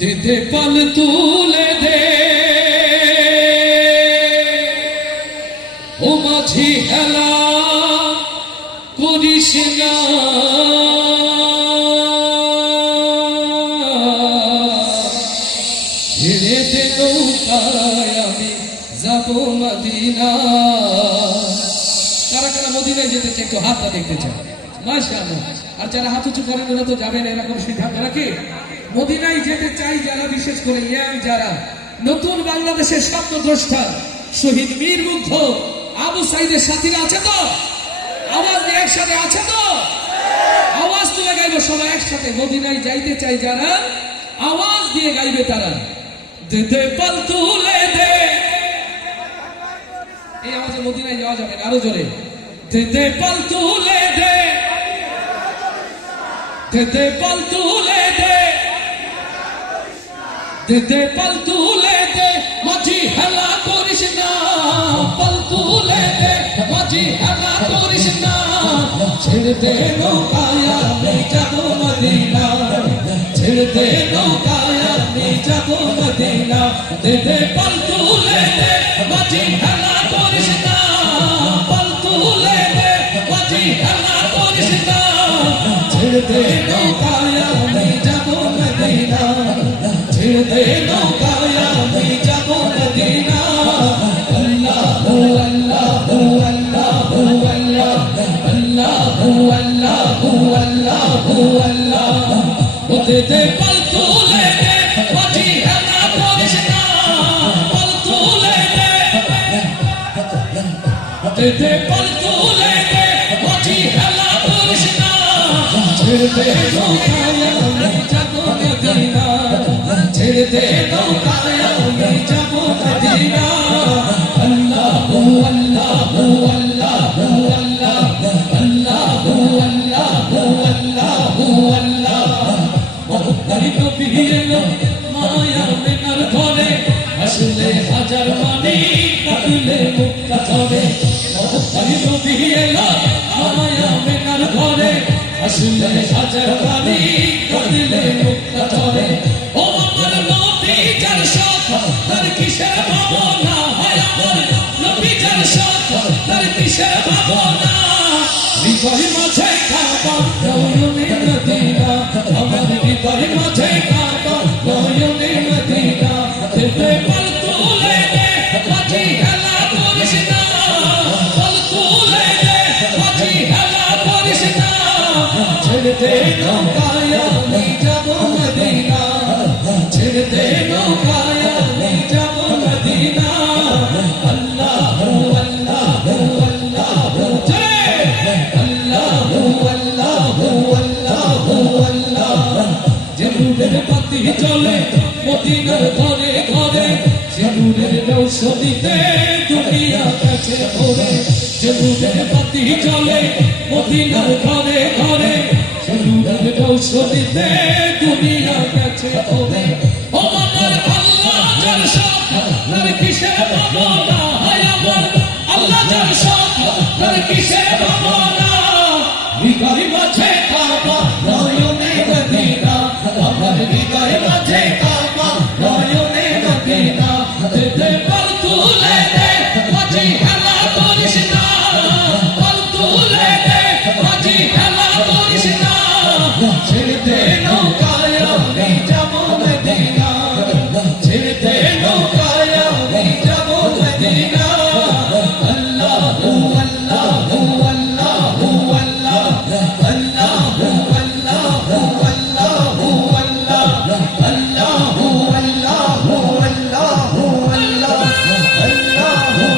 दे दे पल तुले दे ओ माझी हेला करिस ना ছেড়ে দে নৌকায় আমি যাব মদিনা। কারা কারা মদিনায় যেতে চায় একটু হাতটা দেখতে চায়? মাশাআল্লাহ। আর যারা হাত উঁচু করেন ওরা তো যাবেন, এরকম সিদ্ধান্ত নাকি? মদিনায় যেতে চাই যারা, বিশেষ করে ইয়াং যারা, নতুন বাংলাদেশের স্বপ্নদ্রষ্টা শহীদ মীর মুগ্ধ আবু সাইদের সাথীরা আছে তো? আওয়াজ দিয়ে একসাথে আছে তো? আওয়াজ তুলে গাইবো সবাই একসাথে। মদিনায় যাইতে চাই যারা, আওয়াজ দিয়ে গাইবে তারা। দে দে পল তুলে দে, এই আওয়াজে মদিনায় যাওয়া যাবে না, আরো জোরে। দে দে পল তুলে দে, দে দে পল তুলে দে, দে দে পল তুলে দে, মাঝি হেলা করিস না। পল তুলে দে, মাঝি হেলা করিস না। ছেড়ে দে নৌকায় আমি যাব মদিনা, ছেড়ে দে নৌকায় আমি যাব মদিনা। দে দে পল তুলে দে, মাঝি হেলা করিস না। পল তুলে দে, মাঝি হেলা করিস না। ছেড়ে দে নৌকায় আমি যাব মদিনা, ছেড়ে দে নৌকায় আমি যাব মদিনা। আল্লাহু আল্লাহু আল্লাহু আল্লাহ, আল্লাহু আল্লাহু আল্লাহু আল্লাহ। ও দে দে পল তুলে দে, মাঝি হেলা করিস না। পল তুলে দে, দে দে পল তুলে দে, মাঝি হেলা করিস না। ছেড়ে দে নৌকায় আমি যাব মদিনা, ছেড়ে দে নৌকায় আমি যাব মদিনা। আল্লাহু আল্লাহু আল্লাহু আল্লাহ, আল্লাহু আল্লাহু আল্লাহু আল্লাহ। মহব্বতের নবী এলো মায়ার মেনার ঘরে, আসলে হাজার মানি কাটলে মুক্তা ধরে। মহব্বতের নবী এলো মায়ার মেনার ঘরে, আসলে হাজার মানি কাটলে মুক্তা ধরে। ও আমার নবী যার সাথ তার কিসের ভাবনা, হয় আমার নবী যার সাথ তার কিসের ভাবনা। হৃদয় মাঝে কাবা নয়নে মদিনা, আমার হৃদয় মাঝে কাবা নয়নে মদিনা। দে দে পল তুলে দে, মাঝি হেলা করিস না। পল তুলে দে, মাঝি হেলা করিস না। ছেড়ে দে নৌকায় আমি যাব মদিনা, ছেড়ে দে নৌকায় আমি যাব মদিনা। আল্লাহু আল্লাহু আল্লাহু আল্লাহু আল্লাহু আল্লাহু আল্লাহ। যে নূরের বাতি জ্বলে মদিনার ঘরে ঘরে, সে নূরের রৌশনীতে দুনিয়া কাছে ভরে। যে নূরের বাতি জ্বলে মদিনার ঘরে ঘরে, সে নূরের রৌশনীতে দুনিয়া কাছে ভরে। ও আমার আল্লাহ যার সাথ তার কিসের ভাবনা, হয় আমার আল্লাহ যার সাথ তার কিসের ভাবনা। হৃদয় মাঝে কাবা নয়নে মদিনা, আমার হৃদয় মাঝে কাবা নয়নে মদিনা। দে দে পল তুলে দে, মাঝি হেলা করিস না। পল তুলে দে, মাঝি হেলা করিস না। ছেড়ে দে নৌকায় আমি যাব মদিনা, ছেড়ে দে নৌকায় আমি যাব মদিনা। আল্লাহু আল্লাহু আল্লাহু আল্লাহ, আল্লাহু আল্লাহু আল্লাহু আল্লাহ, আল্লাহু আল্লাহু আল্লাহু আল্লাহ, আল্লাহু আল্লাহু